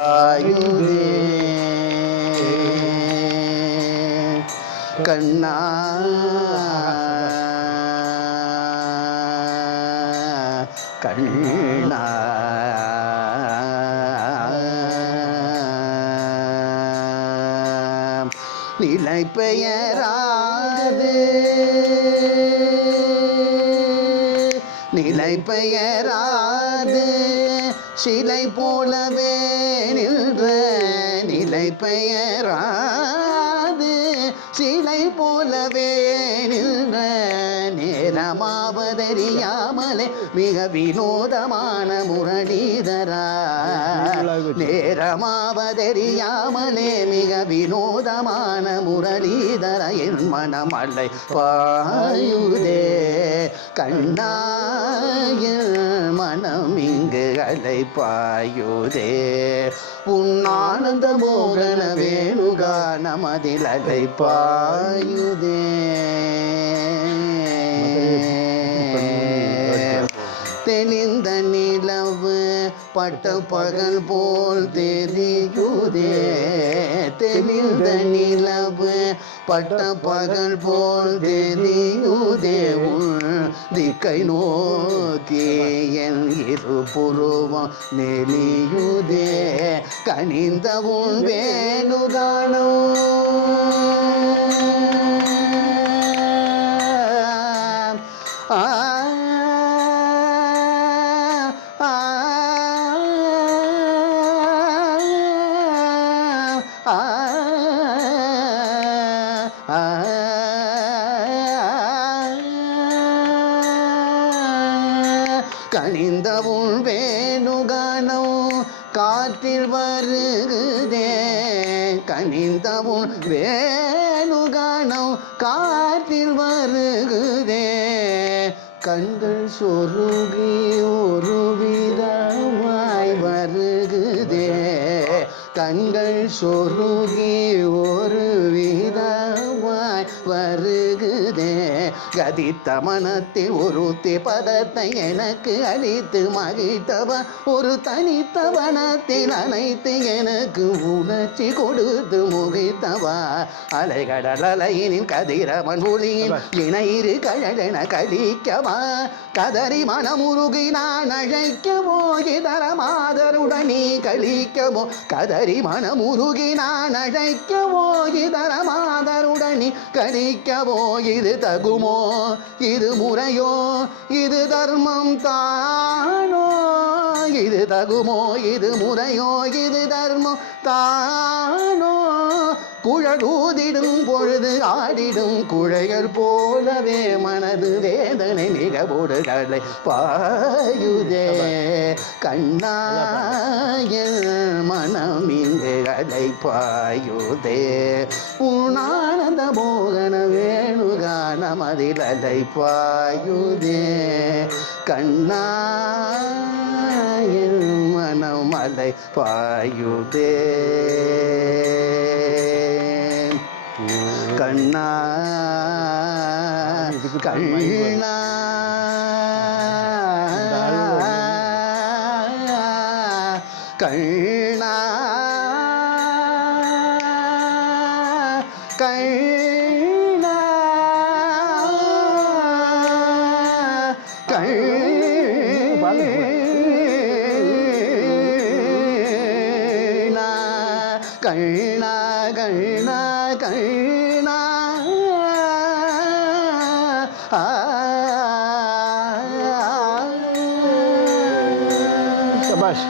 ஆயுதே. கண்ணா. கண்ணா. நிலை பெயராது. நிலை பெயராது. சிலை போலவே. நின்ற நிலை பெயராது சிலை போலவே நின்ற நேரமாவதறியாமலே மிக வினோதமான முரளிதரா. நேரமாவதறியாமலே மிக வினோதமான முரளிதர. என் மனமல்லை பாயுதே. கண்ணாயில் மனம் இங்கு அலை பாயுதே உன்னானந்த மோகன வேணுகா நமதில் அலை பட்ட பகல் போல் தெரியுதே. தெளிந்த நிலவு பட்ட பகல் போல் தெரியுதே. உள் திக்கை நோக்கி என் இரு புருவம் நெளியுதே. கனிந்த உன் வேணுகானம். கணிந்த உள் வேணுகானம் காற்றில் வருகுதே. கணிந்த உள் வேணுகானம் காற்றில் வருகுதே. கண்கள் சொருகி ஒரு விதமாய் வருகுதே. கண்கள் சொருகி ஒரு விதம் வருகுதே. கதித்த மனத்தில் ஒருத்தி பதத்தை எனக்கு அளித்து மகிழ்த்தவ. ஒரு தனித்த வனத்தில் அனைத்து எனக்கு உணர்ச்சி கொடுத்து முகித்தவா அலைகடல் அலையினின் கதிரவன் ஒளியின் இணையிரு கழலென கழிக்கவா. கதறி மனமுருகி நான் அழைக்கவோ. இதர மாதருடனே கழிக்கவோ. கதறி மனமுருகி நான் அழைக்கவோ. இதர மாதருடனே கழிக்கவோ இது தகுமோ? இது முறையோ? இது தர்மம் தானோ? இது தகுமோ? இது முறையோ? இது தர்மம் தானோ? குழலூதிடும் பொழுது ஆடிடும் குழையர் போலவே மனது வேதனை நிகழ்வுகளை பாயுதே. கண்ணாயல் மனம் இங்கு அலை பாயுதே உன்னானந்த மோகன வேணுகானமதில் அலை பாயுதே கண்ணாயல் மனம் அலை பாயுதே கண்ணா கண்ணா. கண்ணா கண்ணா கண்ணா கண்ணா கண்ணா. ஆ சபாஷ்